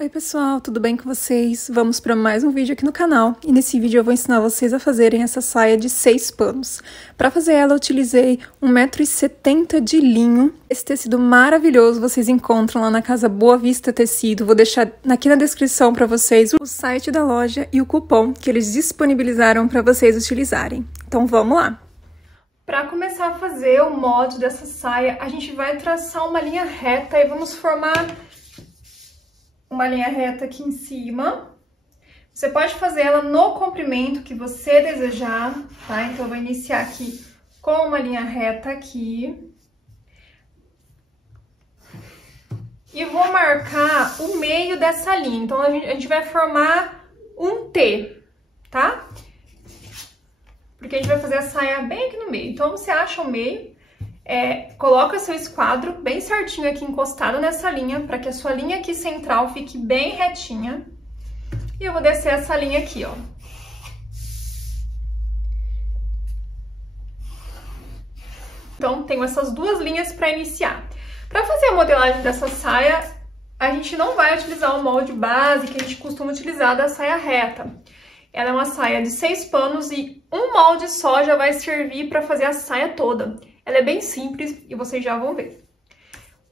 Oi pessoal, tudo bem com vocês? Vamos para mais um vídeo aqui no canal e nesse vídeo eu vou ensinar vocês a fazerem essa saia de 6 panos. Para fazer ela eu utilizei 1,70 m de linho. Esse tecido maravilhoso vocês encontram lá na Casa Boa Vista Tecido. Vou deixar aqui na descrição para vocês o site da loja e o cupom que eles disponibilizaram para vocês utilizarem. Então vamos lá! Para começar a fazer o molde dessa saia, a gente vai traçar uma linha reta e vamos formar uma linha reta aqui em cima. Você pode fazer ela no comprimento que você desejar, tá? Então, eu vou iniciar aqui com uma linha reta aqui. E vou marcar o meio dessa linha. Então, a gente vai formar um T, tá? Porque a gente vai fazer a saia bem aqui no meio. Então, você acha o meio. Coloca seu esquadro bem certinho aqui encostado nessa linha, para que a sua linha aqui central fique bem retinha. E eu vou descer essa linha aqui, ó. Então, tenho essas duas linhas para iniciar. Para fazer a modelagem dessa saia, a gente não vai utilizar o molde base que a gente costuma utilizar da saia reta. Ela é uma saia de 6 panos e um molde só já vai servir para fazer a saia toda. Ela é bem simples e vocês já vão ver.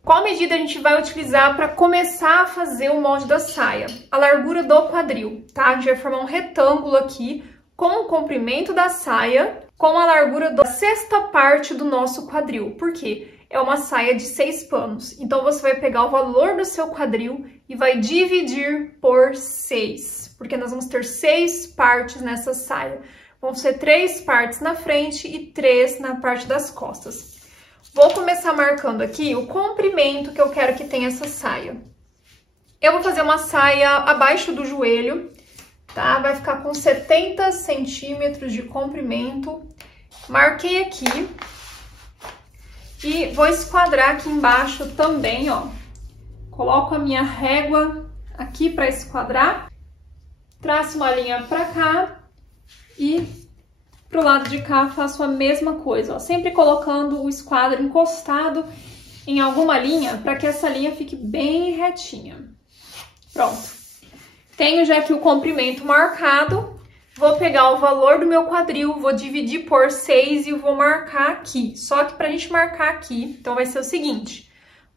Qual medida a gente vai utilizar para começar a fazer o molde da saia? A largura do quadril, tá? A gente vai formar um retângulo aqui com o comprimento da saia com a largura da sexta parte do nosso quadril. Por quê? É uma saia de 6 panos. Então, você vai pegar o valor do seu quadril e vai dividir por 6. Porque nós vamos ter 6 partes nessa saia. Vão ser 3 partes na frente e 3 na parte das costas. Vou começar marcando aqui o comprimento que eu quero que tenha essa saia. Eu vou fazer uma saia abaixo do joelho, tá? Vai ficar com 70 centímetros de comprimento. Marquei aqui. E vou esquadrar aqui embaixo também, ó. Coloco a minha régua aqui para esquadrar. Traço uma linha para cá. E pro lado de cá faço a mesma coisa, ó, sempre colocando o esquadro encostado em alguma linha para que essa linha fique bem retinha. Pronto. Tenho já aqui o comprimento marcado. Vou pegar o valor do meu quadril, vou dividir por 6 e vou marcar aqui. Só que pra gente marcar aqui, então vai ser o seguinte: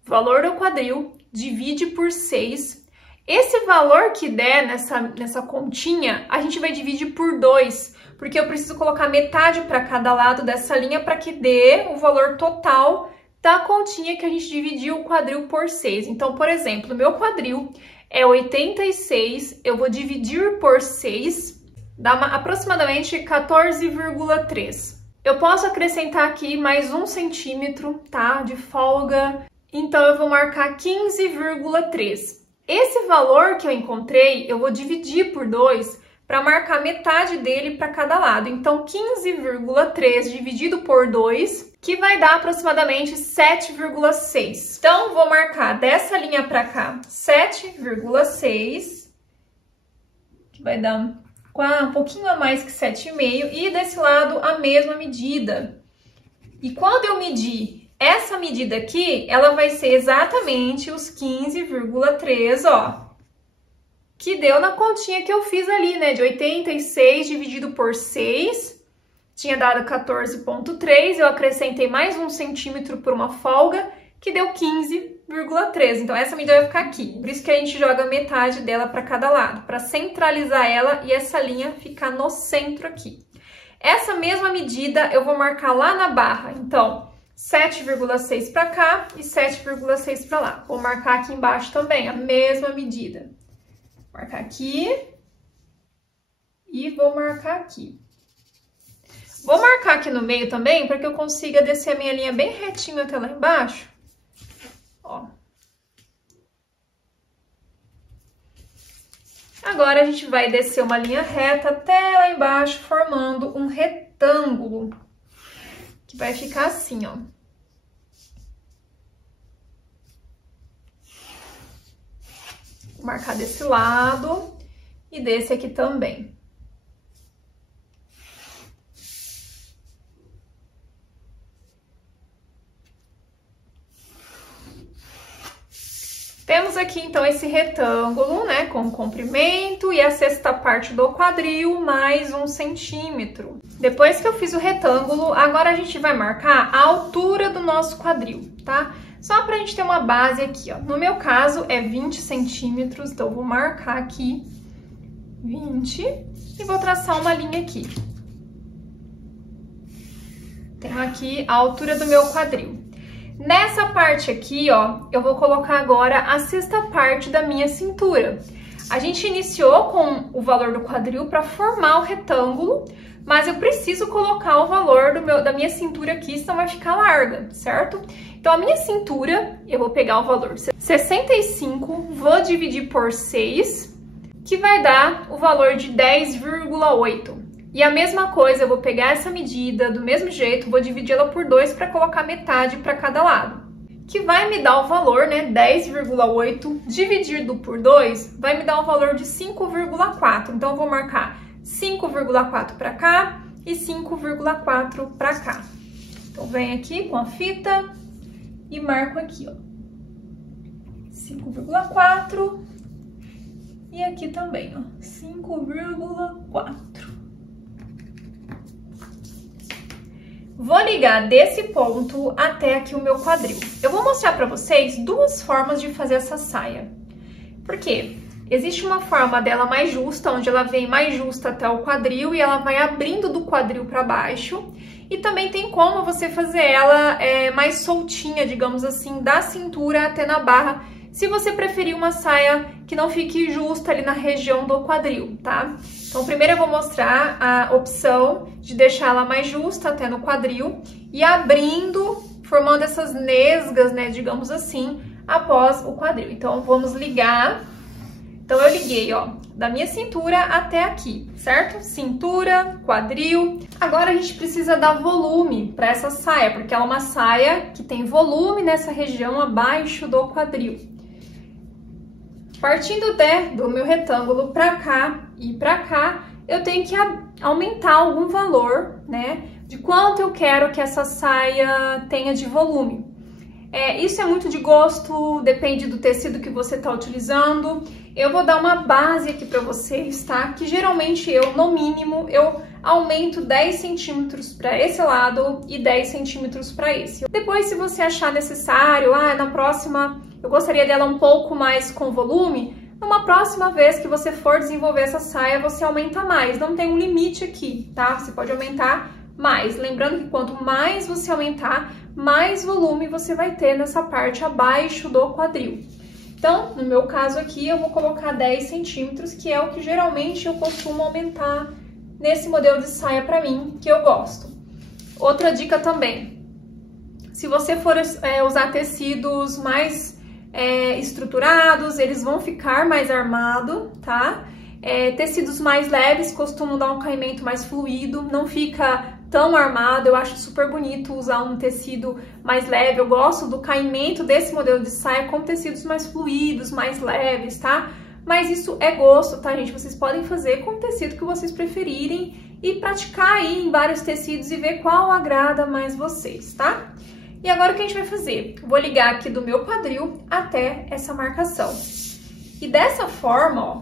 valor do quadril, divide por 6. Esse valor que der nessa continha, a gente vai dividir por 2, porque eu preciso colocar metade para cada lado dessa linha para que dê o valor total da continha que a gente dividiu o quadril por 6. Então, por exemplo, o meu quadril é 86, eu vou dividir por 6, dá aproximadamente 14,3. Eu posso acrescentar aqui mais 1 centímetro, tá, de folga, então eu vou marcar 15,3. Esse valor que eu encontrei, eu vou dividir por 2 para marcar metade dele para cada lado. Então, 15,3 dividido por 2, que vai dar aproximadamente 7,6. Então, vou marcar dessa linha para cá 7,6, que vai dar um pouquinho a mais que 7,5, e desse lado a mesma medida. E quando eu medir essa medida aqui, ela vai ser exatamente os 15,3, ó, que deu na continha que eu fiz ali, né, de 86 dividido por 6, tinha dado 14,3, eu acrescentei mais 1 centímetro por uma folga, que deu 15,3, então essa medida vai ficar aqui, por isso que a gente joga metade dela para cada lado, para centralizar ela e essa linha ficar no centro aqui. Essa mesma medida eu vou marcar lá na barra, então 7,6 para cá e 7,6 para lá. Vou marcar aqui embaixo também a mesma medida. Vou marcar aqui e vou marcar aqui. Vou marcar aqui no meio também para que eu consiga descer a minha linha bem retinho até lá embaixo. Ó. Agora a gente vai descer uma linha reta até lá embaixo, formando um retângulo, que vai ficar assim, ó. Vou marcar desse lado e desse aqui também. Temos aqui aqui, então, esse retângulo, né, com o comprimento e a sexta parte do quadril, mais 1 centímetro. Depois que eu fiz o retângulo, agora a gente vai marcar a altura do nosso quadril, tá? Só pra gente ter uma base aqui, ó. No meu caso, é 20 centímetros, então eu vou marcar aqui 20 e vou traçar uma linha aqui. Tenho aqui a altura do meu quadril. Nessa parte aqui, ó, eu vou colocar agora a sexta parte da minha cintura. A gente iniciou com o valor do quadril para formar o retângulo, mas eu preciso colocar o valor da minha cintura aqui, senão vai ficar larga, certo? Então, a minha cintura, eu vou pegar o valor 65, vou dividir por 6, que vai dar o valor de 10,8. E a mesma coisa, eu vou pegar essa medida do mesmo jeito, vou dividi-la por 2 para colocar metade para cada lado. Que vai me dar o valor, né, 10,8 dividido por 2, vai me dar o valor de 5,4. Então, eu vou marcar 5,4 para cá e 5,4 para cá. Então, venho aqui com a fita e marco aqui, ó, 5,4 e aqui também, ó, 5,4. Vou ligar desse ponto até aqui o meu quadril. Eu vou mostrar para vocês duas formas de fazer essa saia. Por quê? Existe uma forma dela mais justa, onde ela vem mais justa até o quadril e ela vai abrindo do quadril para baixo. E também tem como você fazer ela mais soltinha, digamos assim, da cintura até na barra, se você preferir uma saia que não fique justa ali na região do quadril, tá? Então, primeiro eu vou mostrar a opção de deixar ela mais justa até no quadril e abrindo, formando essas nesgas, né, digamos assim, após o quadril. Então, vamos ligar. Então, eu liguei, ó, da minha cintura até aqui, certo? Cintura, quadril. Agora, a gente precisa dar volume para essa saia, porque ela é uma saia que tem volume nessa região abaixo do quadril. Partindo do meu retângulo para cá e para cá, eu tenho que aumentar algum valor, né, de quanto eu quero que essa saia tenha de volume. Isso é muito de gosto, depende do tecido que você está utilizando. Eu vou dar uma base aqui para vocês, tá? Que geralmente no mínimo, eu aumento 10 centímetros para esse lado e 10 centímetros para esse. Depois, se você achar necessário, na próxima eu gostaria dela um pouco mais com volume, numa próxima vez que você for desenvolver essa saia, você aumenta mais. Não tem um limite aqui, tá? Você pode aumentar mais. Lembrando que quanto mais você aumentar, mais volume você vai ter nessa parte abaixo do quadril. Então, no meu caso aqui, eu vou colocar 10 centímetros, que é o que geralmente eu costumo aumentar nesse modelo de saia pra mim, que eu gosto. Outra dica também, se você for usar tecidos mais estruturados, eles vão ficar mais armados, tá? Tecidos mais leves costumam dar um caimento mais fluido, não fica tão armado. Eu acho super bonito usar um tecido mais leve. Eu gosto do caimento desse modelo de saia com tecidos mais fluidos, mais leves, tá? Mas isso é gosto, tá, gente? Vocês podem fazer com o tecido que vocês preferirem e praticar aí em vários tecidos e ver qual agrada mais vocês, tá? E agora o que a gente vai fazer? Vou ligar aqui do meu quadril até essa marcação. E dessa forma, ó,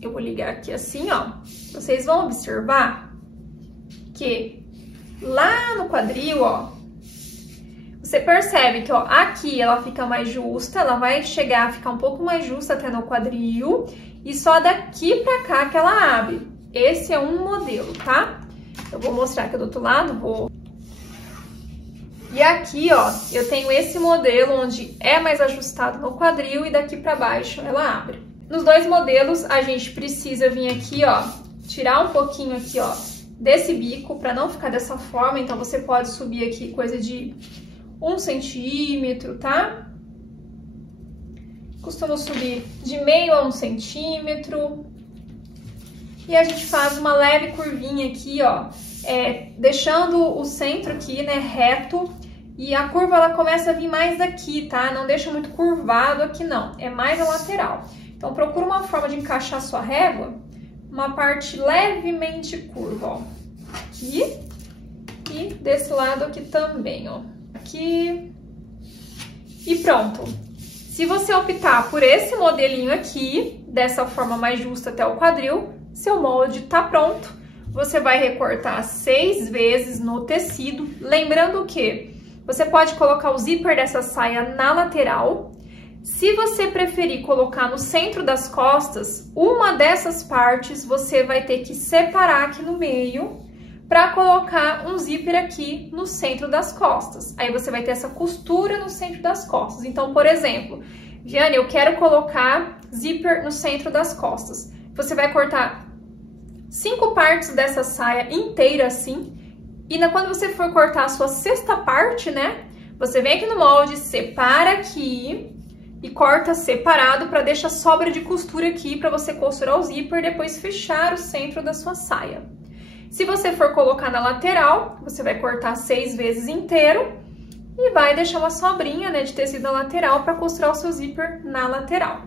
eu vou ligar aqui assim, ó. Vocês vão observar que lá no quadril, ó, você percebe que, ó, aqui ela fica mais justa, ela vai chegar a ficar um pouco mais justa até no quadril, e só daqui pra cá que ela abre. Esse é um modelo, tá? Eu vou mostrar aqui do outro lado, E aqui, ó, eu tenho esse modelo onde é mais ajustado no quadril e daqui pra baixo ela abre. Nos dois modelos, a gente precisa vir aqui, ó, tirar um pouquinho aqui, ó, desse bico pra não ficar dessa forma. Então, você pode subir aqui coisa de 1 centímetro, tá? Costumo subir de meio a 1 centímetro. E a gente faz uma leve curvinha aqui, ó, deixando o centro aqui, né, reto. E a curva, ela começa a vir mais daqui, tá? Não deixa muito curvado aqui, não. É mais a lateral. Então, procura uma forma de encaixar sua régua, uma parte levemente curva, ó. Aqui. E desse lado aqui também, ó. Aqui. E pronto. Se você optar por esse modelinho aqui, dessa forma mais justa até o quadril, seu molde tá pronto. Você vai recortar 6 vezes no tecido, lembrando que você pode colocar o zíper dessa saia na lateral. Se você preferir colocar no centro das costas, uma dessas partes você vai ter que separar aqui no meio para colocar um zíper aqui no centro das costas. Aí você vai ter essa costura no centro das costas. Então, por exemplo, Viane, eu quero colocar zíper no centro das costas. Você vai cortar 5 partes dessa saia inteira assim, e quando você for cortar a sua 6ª parte, né, você vem aqui no molde, separa aqui e corta separado para deixar sobra de costura aqui para você costurar o zíper e depois fechar o centro da sua saia. Se você for colocar na lateral, você vai cortar 6 vezes inteiro e vai deixar uma sobrinha, né, de tecido na lateral para costurar o seu zíper na lateral.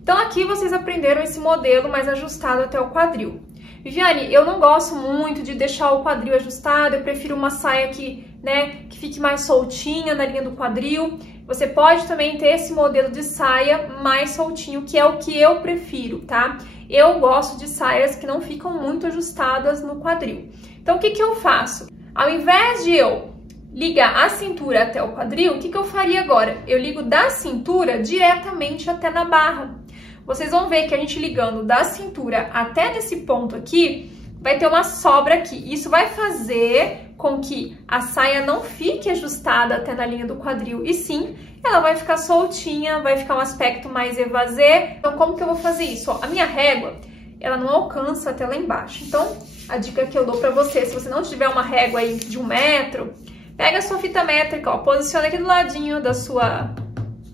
Então aqui vocês aprenderam esse modelo mais ajustado até o quadril. Viviane, eu não gosto muito de deixar o quadril ajustado, eu prefiro uma saia que fique mais soltinha na linha do quadril. Você pode também ter esse modelo de saia mais soltinho, que é o que eu prefiro, tá? Eu gosto de saias que não ficam muito ajustadas no quadril. Então, o que eu faço? Ao invés de eu ligar a cintura até o quadril, o que eu faria agora? Eu ligo da cintura diretamente até na barra. Vocês vão ver que a gente ligando da cintura até nesse ponto aqui, vai ter uma sobra aqui. Isso vai fazer com que a saia não fique ajustada até na linha do quadril, e sim, ela vai ficar soltinha, vai ficar um aspecto mais evasê. Então, como que eu vou fazer isso? Ó, a minha régua, ela não alcança até lá embaixo. Então, a dica que eu dou pra você, se você não tiver uma régua aí de 1 metro, pega a sua fita métrica, ó, posiciona aqui do ladinho da sua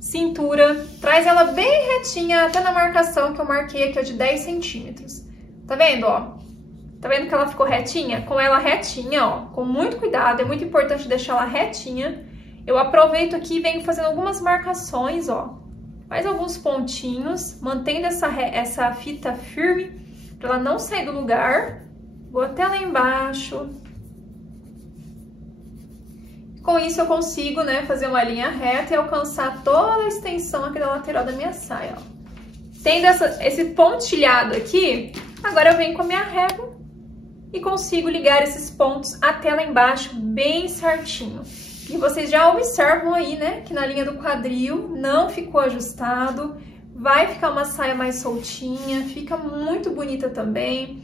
cintura, traz ela bem retinha até na marcação que eu marquei aqui, ó, de 10 centímetros. Tá vendo, ó? Tá vendo que ela ficou retinha? Com ela retinha, ó, com muito cuidado, é muito importante deixar ela retinha. Eu aproveito aqui e venho fazendo algumas marcações, ó, mais alguns pontinhos, mantendo essa fita firme para ela não sair do lugar. Vou até lá embaixo. Com isso eu consigo, né, fazer uma linha reta e alcançar toda a extensão aqui da lateral da minha saia, ó. Tendo esse pontilhado aqui, agora eu venho com a minha régua e consigo ligar esses pontos até lá embaixo bem certinho. E vocês já observam aí, né, que na linha do quadril não ficou ajustado, vai ficar uma saia mais soltinha, fica muito bonita também.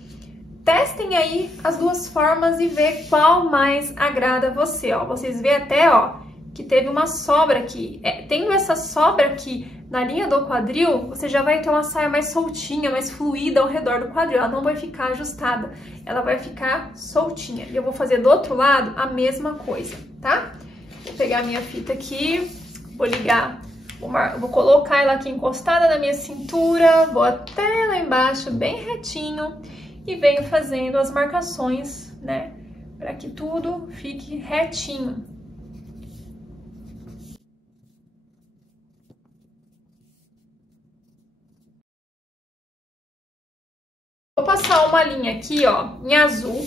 Testem aí as duas formas e vê qual mais agrada você, ó. Vocês vê até, ó, que teve uma sobra aqui. Tendo essa sobra aqui na linha do quadril, você já vai ter uma saia mais soltinha, mais fluida ao redor do quadril. Ela não vai ficar ajustada, ela vai ficar soltinha. E eu vou fazer do outro lado a mesma coisa, tá? Vou pegar a minha fita aqui, vou ligar, vou colocar ela aqui encostada na minha cintura, vou até lá embaixo, bem retinho, e venho fazendo as marcações, né, para que tudo fique retinho. Vou passar uma linha aqui, ó, em azul.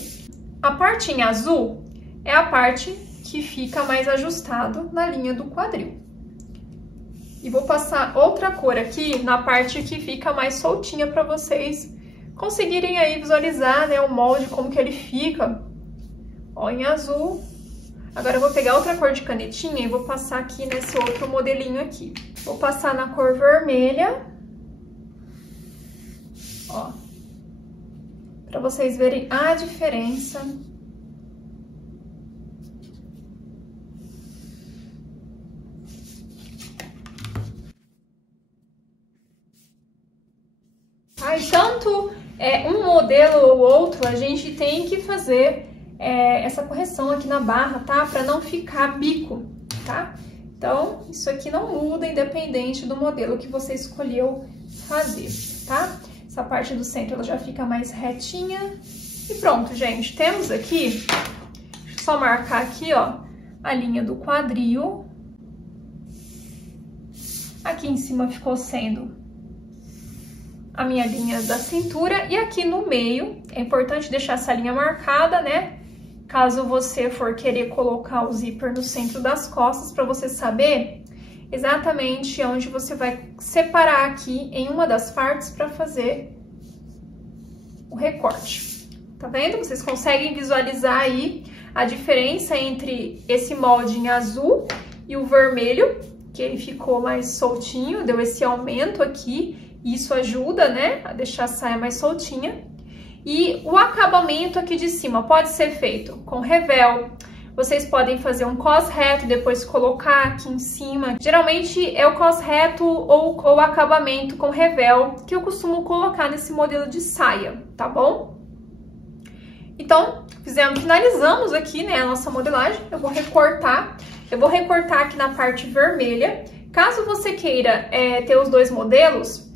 A parte em azul é a parte que fica mais ajustado na linha do quadril. E vou passar outra cor aqui na parte que fica mais soltinha para vocês conseguirem aí visualizar, né, o molde, como que ele fica, ó, em azul. Agora eu vou pegar outra cor de canetinha e vou passar aqui nesse outro modelinho aqui. Vou passar na cor vermelha, ó, para vocês verem a diferença. E tanto um modelo ou outro, a gente tem que fazer essa correção aqui na barra, tá? Para não ficar bico, tá? Então, isso aqui não muda, independente do modelo que você escolheu fazer, tá? Essa parte do centro, ela já fica mais retinha. E pronto, gente. Temos aqui, deixa eu só marcar aqui, ó, a linha do quadril. Aqui em cima ficou sendo a minha linha da cintura, e aqui no meio é importante deixar essa linha marcada, né? Caso você for querer colocar o zíper no centro das costas, para você saber exatamente onde você vai separar aqui em uma das partes para fazer o recorte. Tá vendo? Vocês conseguem visualizar aí a diferença entre esse molde em azul e o vermelho, que ele ficou mais soltinho, deu esse aumento aqui, e isso ajuda, né, a deixar a saia mais soltinha. E o acabamento aqui de cima pode ser feito com revel. Vocês podem fazer um cos reto, depois colocar aqui em cima. Geralmente é o cos reto ou o acabamento com revel que eu costumo colocar nesse modelo de saia, tá bom? Então, finalizamos aqui, né, a nossa modelagem. Eu vou recortar aqui na parte vermelha. Caso você queira ter os dois modelos,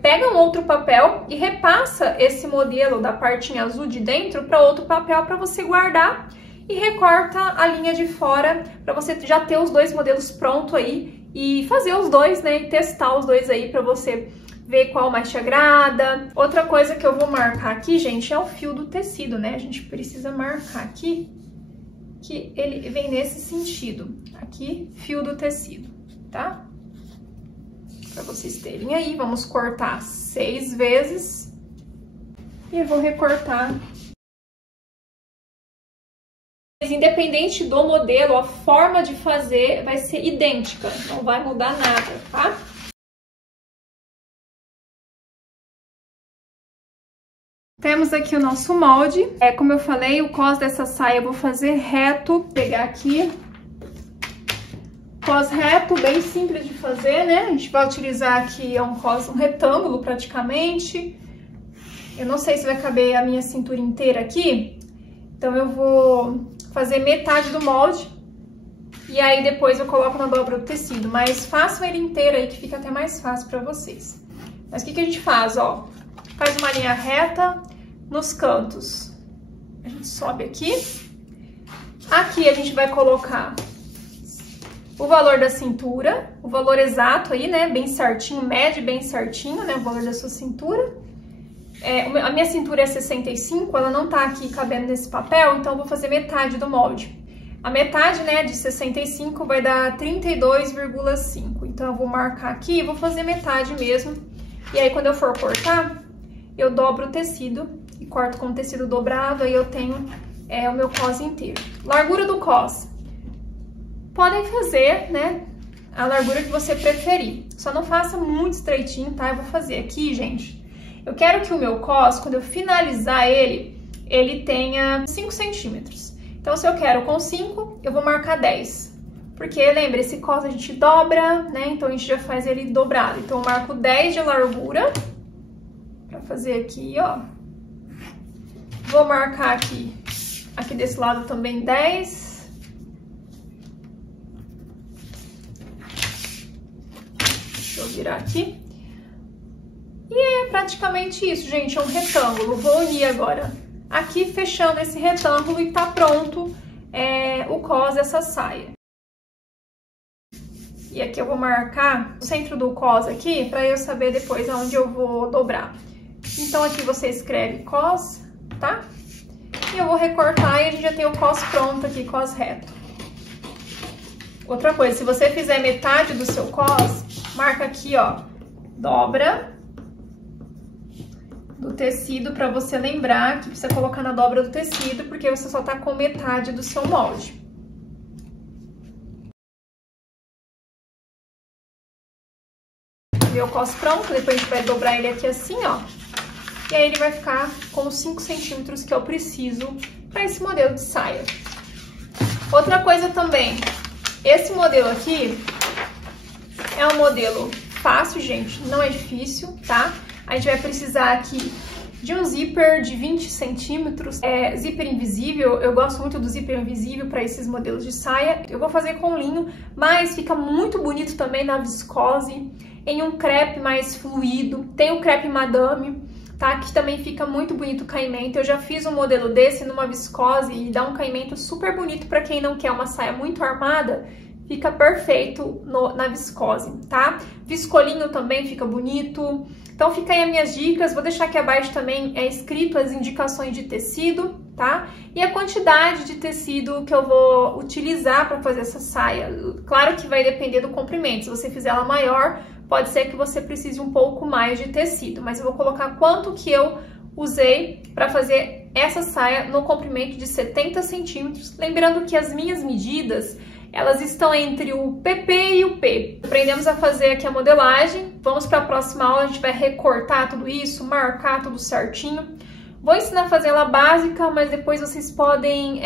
pega um outro papel e repassa esse modelo da partinha azul de dentro para outro papel para você guardar e recorta a linha de fora para você já ter os dois modelos pronto aí e fazer os dois, né, e testar os dois aí para você ver qual mais te agrada. Outra coisa que eu vou marcar aqui, gente, é o fio do tecido, né? A gente precisa marcar aqui que ele vem nesse sentido. Aqui, fio do tecido, tá? Para vocês terem aí, vamos cortar 6 vezes e eu vou recortar. Independente do modelo, a forma de fazer vai ser idêntica, não vai mudar nada, tá? Temos aqui o nosso molde. Como eu falei, o cos dessa saia eu vou fazer reto. Vou pegar aqui. Cos reto, bem simples de fazer, né? A gente vai utilizar aqui um retângulo praticamente. Eu não sei se vai caber a minha cintura inteira aqui. Então eu vou fazer metade do molde. E aí depois eu coloco na dobra do tecido. Mas façam ele inteiro aí que fica até mais fácil pra vocês. Mas o que a gente faz, ó? Faz uma linha reta nos cantos. A gente sobe aqui. Aqui a gente vai colocar o valor da cintura, o valor exato aí, né? Bem certinho, mede bem certinho, né? O valor da sua cintura. A minha cintura é 65, ela não tá aqui cabendo nesse papel, então eu vou fazer metade do molde. A metade, né, de 65 vai dar 32,5. Então eu vou marcar aqui e vou fazer metade mesmo. E aí quando eu for cortar, eu dobro o tecido e corto com o tecido dobrado, aí eu tenho o meu cos inteiro. Largura do cos. Podem fazer, né, a largura que você preferir. Só não faça muito estreitinho, tá? Eu vou fazer aqui, gente. Eu quero que o meu cos, quando eu finalizar ele tenha 5 centímetros. Então, se eu quero com 5, eu vou marcar 10. Porque, lembra, esse cos a gente dobra, né? Então, a gente já faz ele dobrado. Então, eu marco 10 de largura. Pra fazer aqui, ó. Vou marcar aqui desse lado também 10. Deixa eu virar aqui. E é praticamente isso, gente, é um retângulo. Vou unir agora aqui, fechando esse retângulo e tá pronto o cos dessa saia. E aqui eu vou marcar o centro do cos aqui, pra eu saber depois aonde eu vou dobrar. Então aqui você escreve cos, tá? E eu vou recortar e a gente já tem o cos pronto aqui, cos reto. Outra coisa, se você fizer metade do seu cos, marca aqui, ó, dobra do tecido para você lembrar que precisa colocar na dobra do tecido, porque você só tá com metade do seu molde. Meu cos pronto, depois a gente vai dobrar ele aqui assim, ó. E aí ele vai ficar com os 5 centímetros que eu preciso para esse modelo de saia. Outra coisa também, esse modelo aqui é um modelo fácil, gente, não é difícil, tá? A gente vai precisar aqui de um zíper de 20 centímetros, zíper invisível. Eu gosto muito do zíper invisível para esses modelos de saia. Eu vou fazer com linho, mas fica muito bonito também na viscose, em um crepe mais fluido. Tem o crepe madame, tá? Que também fica muito bonito o caimento. Eu já fiz um modelo desse numa viscose e dá um caimento super bonito para quem não quer uma saia muito armada. fica perfeito na viscose, tá? Viscolinho também fica bonito. Então fica aí as minhas dicas, vou deixar aqui abaixo também escrito as indicações de tecido, tá? E a quantidade de tecido que eu vou utilizar para fazer essa saia. Claro que vai depender do comprimento, se você fizer ela maior, pode ser que você precise um pouco mais de tecido, mas eu vou colocar quanto que eu usei para fazer essa saia no comprimento de 70 centímetros. Lembrando que as minhas medidas, elas estão entre o PP e o P. Aprendemos a fazer aqui a modelagem, vamos para a próxima aula, a gente vai recortar tudo isso, marcar tudo certinho. Vou ensinar a fazer ela básica, mas depois vocês podem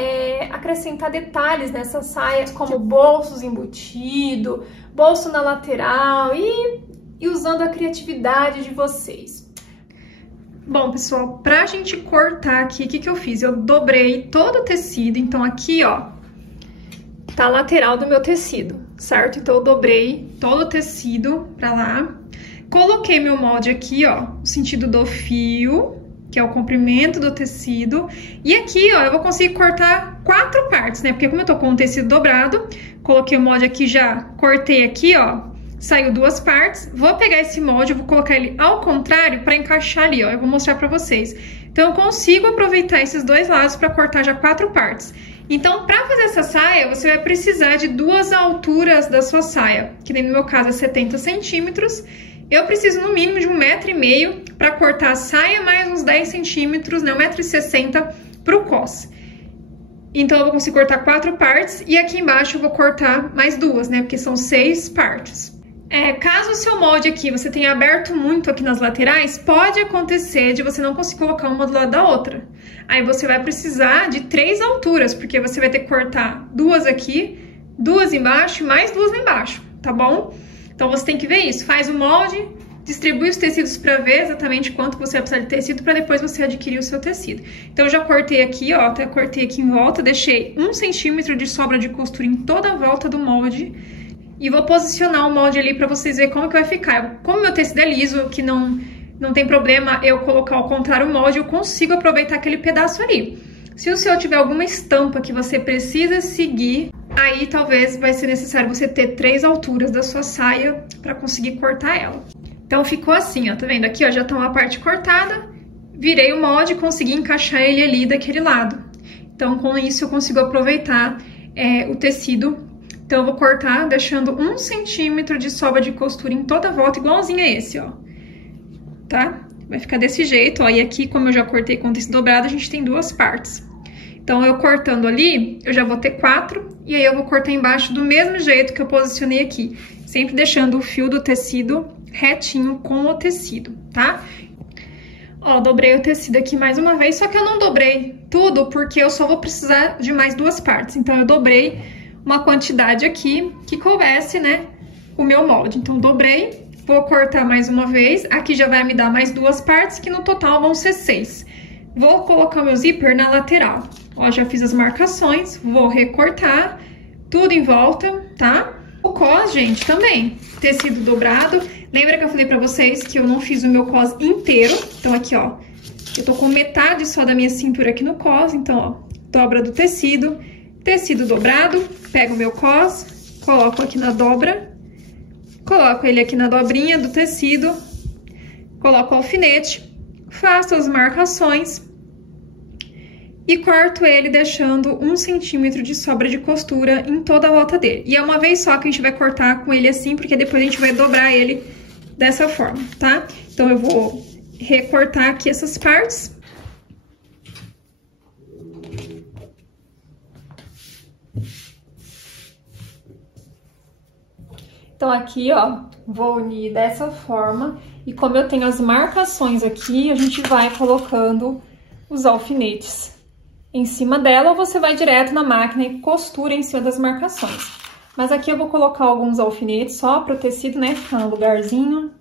acrescentar detalhes nessa saia, como bolsos embutidos, bolso na lateral e usando a criatividade de vocês. Bom, pessoal, pra gente cortar aqui, o que eu fiz? Eu dobrei todo o tecido, então aqui, ó, tá a lateral do meu tecido, certo? Então eu dobrei todo o tecido pra lá, coloquei meu molde aqui, ó, no sentido do fio, que é o comprimento do tecido, e aqui, ó, eu vou conseguir cortar 4 partes, né? Porque como eu tô com o tecido dobrado, coloquei o molde aqui já, cortei aqui, ó, saiu 2 partes, vou pegar esse molde, eu vou colocar ele ao contrário para encaixar ali, ó, eu vou mostrar pra vocês. Então eu consigo aproveitar esses 2 lados para cortar já 4 partes. Então, para fazer essa saia, você vai precisar de 2 alturas da sua saia, que no meu caso é 70 centímetros. Eu preciso no mínimo de 1,5 m para cortar a saia, mais uns 10 centímetros, né, 1,60 m para o cos. Então, eu vou conseguir cortar 4 partes e aqui embaixo eu vou cortar mais 2, né, porque são 6 partes. Caso o seu molde aqui você tenha aberto muito aqui nas laterais, pode acontecer de você não conseguir colocar uma do lado da outra. Aí você vai precisar de 3 alturas, porque você vai ter que cortar 2 aqui, 2 embaixo e mais 2 lá embaixo, tá bom? Então você tem que ver isso, faz o molde, distribui os tecidos para ver exatamente quanto você vai precisar de tecido para depois você adquirir o seu tecido. Então eu já cortei aqui, ó, até cortei aqui em volta, deixei 1 centímetro de sobra de costura em toda a volta do molde. E vou posicionar o molde ali pra vocês verem como que vai ficar. Como meu tecido é liso, que não tem problema eu colocar ao contrário o molde, eu consigo aproveitar aquele pedaço ali. Se o seu tiver alguma estampa que você precisa seguir, aí talvez vai ser necessário você ter 3 alturas da sua saia pra conseguir cortar ela. Então ficou assim, ó, tá vendo? Aqui, ó, já tá uma parte cortada, virei o molde e consegui encaixar ele ali daquele lado. Então com isso eu consigo aproveitar o tecido. Então, eu vou cortar deixando 1 centímetro de sobra de costura em toda a volta, igualzinho a esse, ó. Tá? Vai ficar desse jeito, ó. E aqui, como eu já cortei com tecido dobrado, a gente tem 2 partes. Então, eu cortando ali, eu já vou ter 4. E aí, eu vou cortar embaixo do mesmo jeito que eu posicionei aqui. Sempre deixando o fio do tecido retinho com o tecido, tá? Ó, dobrei o tecido aqui mais uma vez, só que eu não dobrei tudo, porque eu só vou precisar de mais 2 partes. Então, eu dobrei uma quantidade aqui que coubesse, né, o meu molde. Então, dobrei, vou cortar mais uma vez. Aqui já vai me dar mais 2 partes, que no total vão ser 6. Vou colocar o meu zíper na lateral. Ó, já fiz as marcações, vou recortar tudo em volta, tá? O cos, gente, também, tecido dobrado. Lembra que eu falei pra vocês que eu não fiz o meu cos inteiro? Então, aqui, ó, eu tô com metade só da minha cintura aqui no cos. Então, ó, dobra do tecido, tecido dobrado, pego o meu cos, coloco aqui na dobra, coloco ele aqui na dobrinha do tecido, coloco o alfinete, faço as marcações e corto ele deixando 1 centímetro de sobra de costura em toda a volta dele. E é uma vez só que a gente vai cortar com ele assim, porque depois a gente vai dobrar ele dessa forma, tá? Então eu vou recortar aqui essas partes. Então, aqui, ó, vou unir dessa forma. E como eu tenho as marcações aqui, a gente vai colocando os alfinetes em cima dela, ou você vai direto na máquina e costura em cima das marcações. Mas aqui eu vou colocar alguns alfinetes só para o tecido, né, ficar no lugarzinho.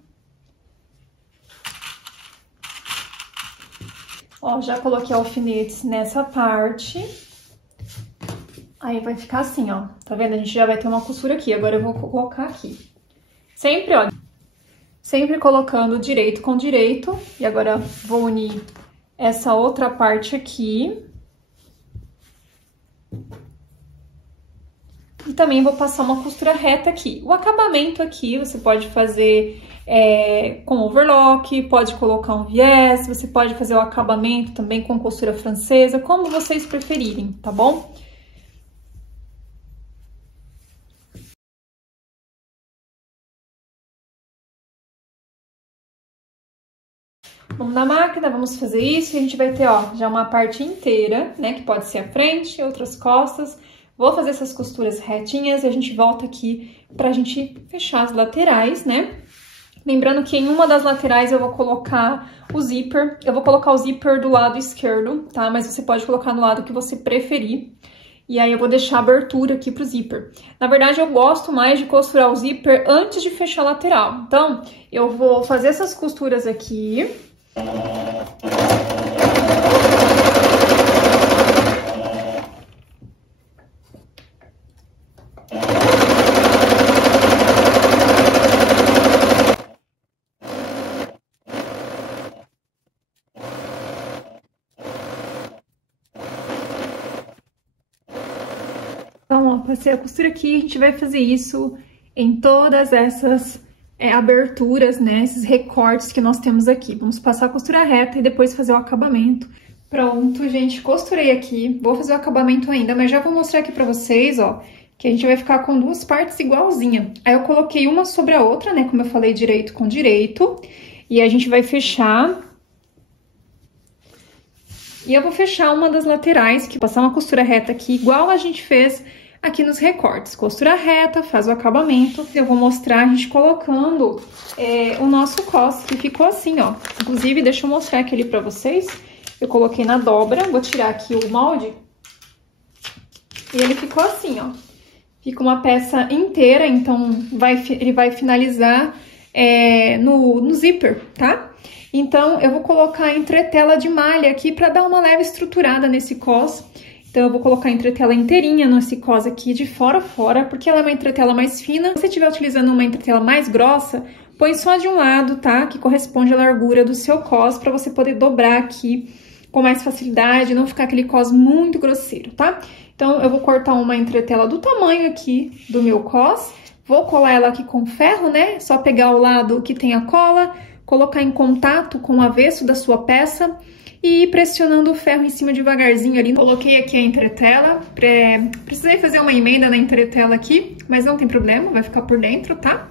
Ó, já coloquei alfinetes nessa parte. Aí vai ficar assim, ó. Tá vendo? A gente já vai ter uma costura aqui. Agora eu vou colocar aqui. Sempre, ó. Sempre colocando direito com direito. E agora vou unir essa outra parte aqui. E também vou passar uma costura reta aqui. O acabamento aqui você pode fazer com overlock, pode colocar um viés, você pode fazer o acabamento também com costura francesa, como vocês preferirem, tá bom? Vamos na máquina, vamos fazer isso e a gente vai ter, ó, já uma parte inteira, né, que pode ser a frente, outras costas. Vou fazer essas costuras retinhas e a gente volta aqui pra gente fechar as laterais, né? Lembrando que em uma das laterais eu vou colocar o zíper. Eu vou colocar o zíper do lado esquerdo, tá? Mas você pode colocar no lado que você preferir. E aí eu vou deixar a abertura aqui pro zíper. Na verdade, eu gosto mais de costurar o zíper antes de fechar a lateral. Então, eu vou fazer essas costuras aqui. Então, ó, passei a costura aqui, a gente vai fazer isso em todas essas aberturas, né, esses recortes que nós temos aqui. Vamos passar a costura reta e depois fazer o acabamento. Pronto, gente, costurei aqui. Vou fazer o acabamento ainda, mas já vou mostrar aqui pra vocês, ó, que a gente vai ficar com duas partes igualzinha. Aí eu coloquei uma sobre a outra, né, como eu falei, direito com direito. E a gente vai fechar. E eu vou fechar uma das laterais, que passar uma costura reta aqui, igual a gente fez aqui nos recortes. Costura reta, faz o acabamento. Eu vou mostrar a gente colocando o nosso cos, que ficou assim, ó. Inclusive, deixa eu mostrar aqui ali pra vocês. Eu coloquei na dobra, vou tirar aqui o molde. E ele ficou assim, ó. Fica uma peça inteira, então ele vai finalizar no zíper, tá? Então, eu vou colocar a entretela de malha aqui pra dar uma leve estruturada nesse cos. Então, eu vou colocar a entretela inteirinha nesse cos aqui, de fora a fora, porque ela é uma entretela mais fina. Se você estiver utilizando uma entretela mais grossa, põe só de um lado, tá? Que corresponde à largura do seu cos, pra você poder dobrar aqui com mais facilidade, não ficar aquele cos muito grosseiro, tá? Então, eu vou cortar uma entretela do tamanho aqui do meu cos. Vou colar ela aqui com ferro, né? Só pegar o lado que tem a cola, colocar em contato com o avesso da sua peça e ir pressionando o ferro em cima devagarzinho ali. Coloquei aqui a entretela, precisei fazer uma emenda na entretela aqui, mas não tem problema, vai ficar por dentro, tá?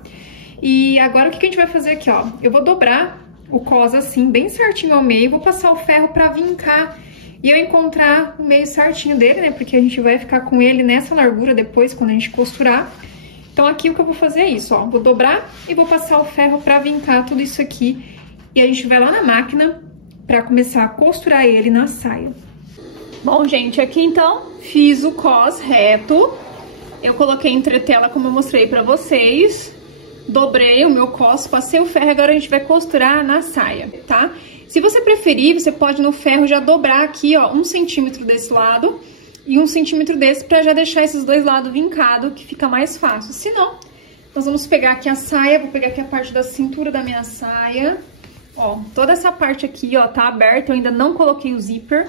E agora o que a gente vai fazer aqui, ó? Eu vou dobrar o cos assim, bem certinho ao meio, vou passar o ferro pra vincar e eu encontrar o meio certinho dele, né? Porque a gente vai ficar com ele nessa largura depois, quando a gente costurar. Então aqui o que eu vou fazer é isso, ó, vou dobrar e vou passar o ferro pra vincar tudo isso aqui e a gente vai lá na máquina pra começar a costurar ele na saia. Bom, gente, aqui então fiz o cos reto, eu coloquei entretela como eu mostrei pra vocês, dobrei o meu cos, passei o ferro, agora a gente vai costurar na saia, tá? Se você preferir, você pode no ferro já dobrar aqui, ó, 1 centímetro desse lado e 1 centímetro desse pra já deixar esses dois lados vincados, que fica mais fácil. Se não, nós vamos pegar aqui a saia, vou pegar aqui a parte da cintura da minha saia. Ó, toda essa parte aqui, ó, tá aberta, eu ainda não coloquei o zíper.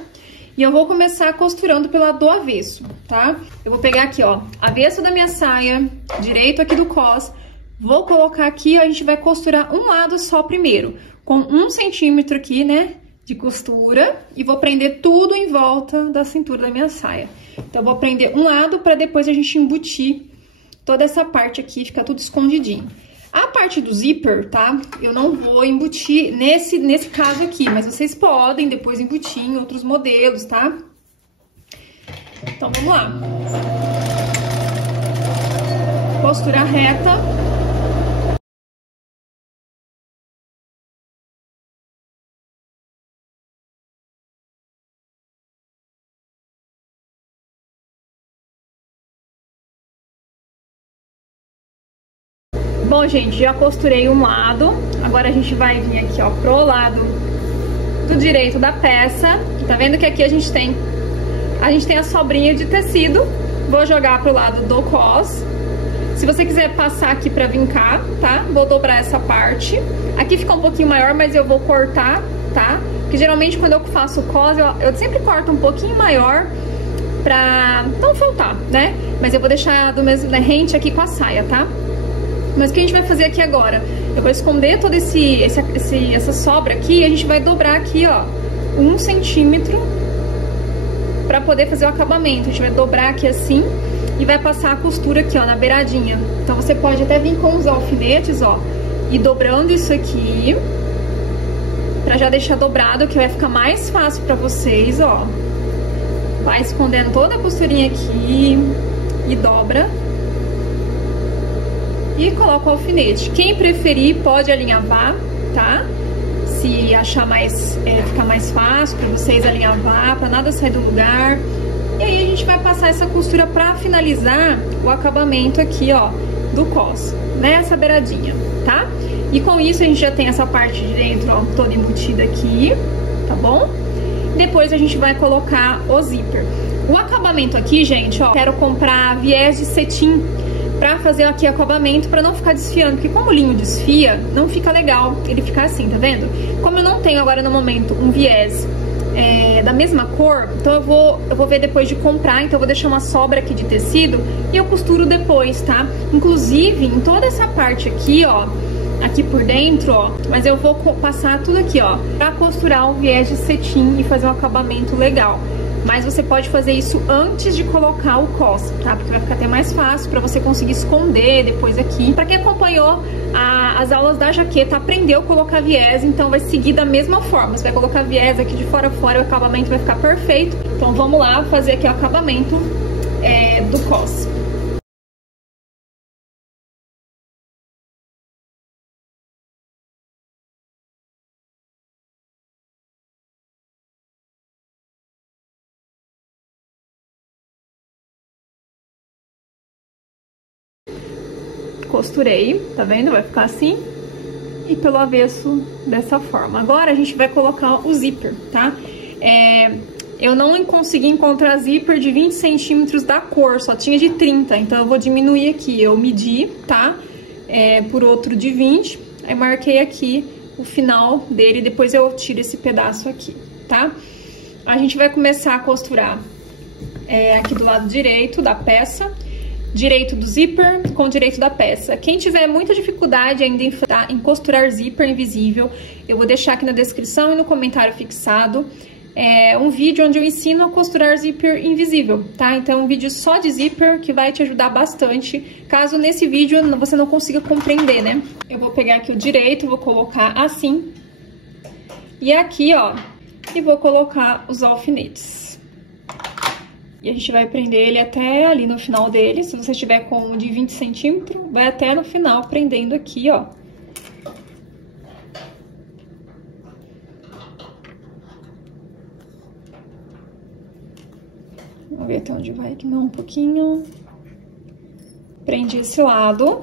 E eu vou começar costurando pelo lado do avesso, tá? Eu vou pegar aqui, ó, avesso da minha saia, direito aqui do cos. Vou colocar aqui, a gente vai costurar um lado só primeiro, com 1 centímetro aqui, né, de costura. E vou prender tudo em volta da cintura da minha saia. Então, eu vou prender um lado pra depois a gente embutir toda essa parte aqui, ficar tudo escondidinho. A parte do zíper, tá? Eu não vou embutir nesse caso aqui, mas vocês podem depois embutir em outros modelos, tá? Então, vamos lá. Costura reta. Bom, gente, já costurei um lado, agora a gente vai vir aqui, ó, pro lado do direito da peça. Tá vendo que aqui a gente tem a sobrinha de tecido. Vou jogar pro lado do cos. Se você quiser passar aqui pra vincar, tá? Vou dobrar essa parte. Aqui fica um pouquinho maior, mas eu vou cortar, tá? Porque geralmente quando eu faço cos, eu sempre corto um pouquinho maior pra não faltar, né? mas eu vou deixar do mesmo rente aqui com a saia, tá? Mas o que a gente vai fazer aqui agora? Eu vou esconder toda essa sobra aqui e a gente vai dobrar aqui, ó, 1 centímetro pra poder fazer o acabamento. A gente vai dobrar aqui assim e vai passar a costura aqui, ó, na beiradinha. Então você pode até vir com os alfinetes, ó, e dobrando isso aqui pra já deixar dobrado, que vai ficar mais fácil pra vocês, ó. Vai escondendo toda a costurinha aqui e dobra. E coloca o alfinete. Quem preferir pode alinhavar, tá? Se achar mais, ficar mais fácil pra vocês alinhavar, pra nada sair do lugar. E aí a gente vai passar essa costura pra finalizar o acabamento aqui, ó, do cos, nessa beiradinha, tá? E com isso a gente já tem essa parte de dentro, ó, toda embutida aqui, tá bom? Depois a gente vai colocar o zíper. O acabamento aqui, gente, ó, quero comprar viés de cetim pra fazer aqui acabamento, pra não ficar desfiando, porque como o linho desfia, não fica legal ele ficar assim, tá vendo? Como eu não tenho agora no momento um viés da mesma cor, então eu vou ver depois de comprar, então eu vou deixar uma sobra aqui de tecido e eu costuro depois, tá? Inclusive, em toda essa parte aqui, ó, aqui por dentro, ó, mas eu vou passar tudo aqui, ó, pra costurar o viés de cetim e fazer um acabamento legal. Mas você pode fazer isso antes de colocar o cos, tá? Porque vai ficar até mais fácil pra você conseguir esconder depois aqui. Pra quem acompanhou as aulas da jaqueta, aprendeu a colocar viés, então vai seguir da mesma forma. Você vai colocar viés aqui de fora a fora, o acabamento vai ficar perfeito. Então vamos lá fazer aqui o acabamento do cos. Costurei, tá vendo? Vai ficar assim e pelo avesso dessa forma. Agora a gente vai colocar o zíper, tá? Eu não consegui encontrar zíper de 20 centímetros da cor, só tinha de 30, então eu vou diminuir aqui. Eu medi, tá? Por outro de 20, aí marquei aqui o final dele, depois eu tiro esse pedaço aqui, tá? A gente vai começar a costurar aqui do lado direito da peça, direito do zíper com o direito da peça. Quem tiver muita dificuldade ainda em costurar zíper invisível, eu vou deixar aqui na descrição e no comentário fixado um vídeo onde eu ensino a costurar zíper invisível, tá? Então é um vídeo só de zíper que vai te ajudar bastante, caso nesse vídeo você não consiga compreender, né? Eu vou pegar aqui o direito, vou colocar assim, e aqui, ó, e vou colocar os alfinetes. E a gente vai prender ele até ali no final dele. Se você tiver com um de 20 centímetros, vai até no final prendendo aqui, ó. Vamos ver até onde vai aqui, não, um pouquinho. Prendi esse lado.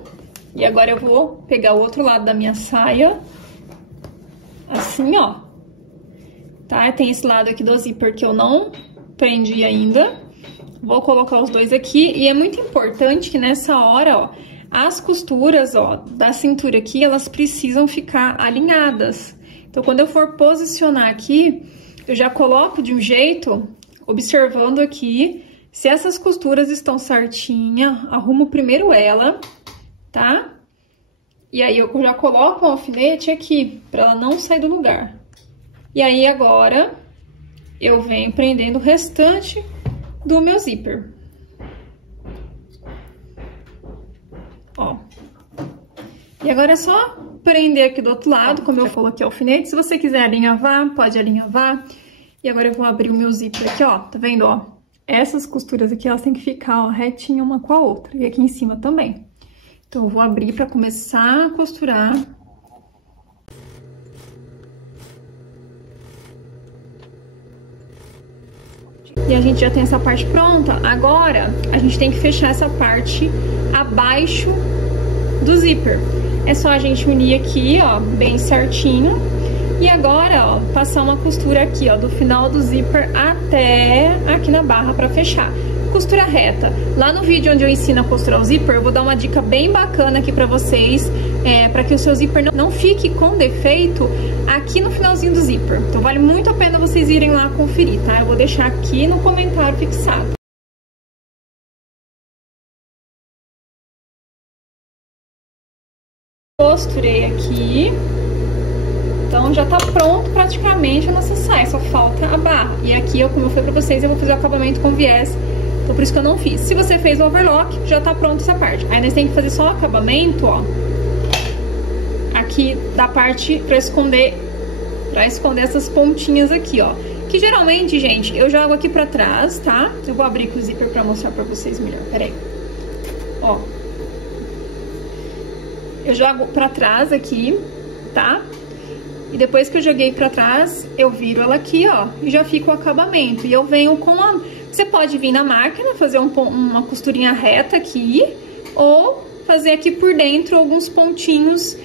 E agora eu vou pegar o outro lado da minha saia. Assim, ó. Tá? Tem esse lado aqui do zíper que eu não prendi ainda. Vou colocar os dois aqui e é muito importante que nessa hora, ó, as costuras, ó, da cintura aqui, elas precisam ficar alinhadas. Então, quando eu for posicionar aqui, eu já coloco de um jeito, observando aqui, se essas costuras estão certinhas, arrumo primeiro ela, tá? E aí eu já coloco o alfinete aqui, pra ela não sair do lugar. E aí agora, eu venho prendendo o restante do meu zíper. Ó. E agora é só prender aqui do outro lado, como eu coloquei alfinete. Se você quiser alinhavar, pode alinhavar. E agora eu vou abrir o meu zíper aqui, ó. Tá vendo, ó? Essas costuras aqui, elas têm que ficar, ó, retinha uma com a outra. E aqui em cima também. Então, eu vou abrir pra começar a costurar. E a gente já tem essa parte pronta. Agora, a gente tem que fechar essa parte abaixo do zíper. É só a gente unir aqui, ó, bem certinho. E agora, ó, passar uma costura aqui, ó, do final do zíper até aqui na barra pra fechar. Costura reta. Lá no vídeo onde eu ensino a costurar o zíper, eu vou dar uma dica bem bacana aqui pra vocês, para que o seu zíper não fique com defeito aqui no finalzinho do zíper. Então vale muito a pena vocês irem lá conferir, tá? Eu vou deixar aqui no comentário fixado. costurei aqui. Então já tá pronto praticamente a nossa saia, só falta a barra. E aqui, como eu falei pra vocês, eu vou fazer o acabamento com viés, então por isso que eu não fiz. Se você fez o overlock, já tá pronto essa parte. Aí nós temos que fazer só o acabamento, ó, aqui da parte pra esconder essas pontinhas aqui, ó. Que geralmente, gente, eu jogo aqui pra trás, tá? Eu vou abrir com o zíper pra mostrar pra vocês melhor, peraí. Ó. Eu jogo pra trás aqui, tá? E depois que eu joguei pra trás, eu viro ela aqui, ó, e já fica o acabamento. E eu venho com a... Você pode vir na máquina, fazer uma costurinha reta aqui, ou fazer aqui por dentro alguns pontinhos,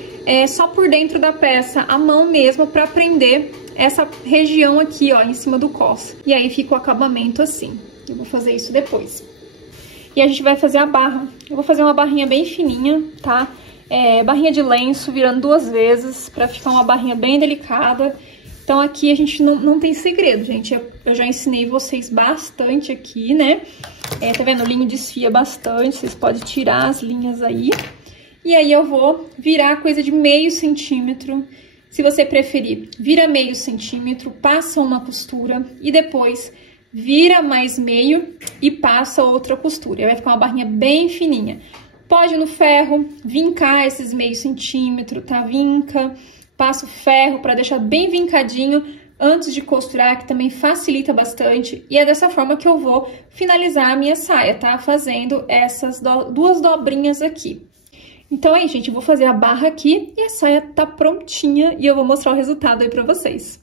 só por dentro da peça, à mão mesmo, pra prender essa região aqui, ó, em cima do cos. E aí fica o acabamento assim. Eu vou fazer isso depois. E a gente vai fazer a barra. Eu vou fazer uma barrinha bem fininha, tá? Barrinha de lenço, virando 2 vezes, pra ficar uma barrinha bem delicada. Então aqui a gente não tem segredo, gente. Eu já ensinei vocês bastante aqui, né? Tá vendo? O linho desfia bastante, vocês podem tirar as linhas aí. E aí eu vou virar coisa de meio centímetro. Se você preferir, vira meio centímetro, passa uma costura e depois vira mais meio e passa outra costura. Aí vai ficar uma barrinha bem fininha. Pode no ferro vincar esses meio centímetro, tá? Vinca, passa o ferro para deixar bem vincadinho antes de costurar, que também facilita bastante. E é dessa forma que eu vou finalizar a minha saia, tá? Fazendo essas 2 dobrinhas aqui. Então aí, gente, eu vou fazer a barra aqui e a saia tá prontinha e eu vou mostrar o resultado aí pra vocês.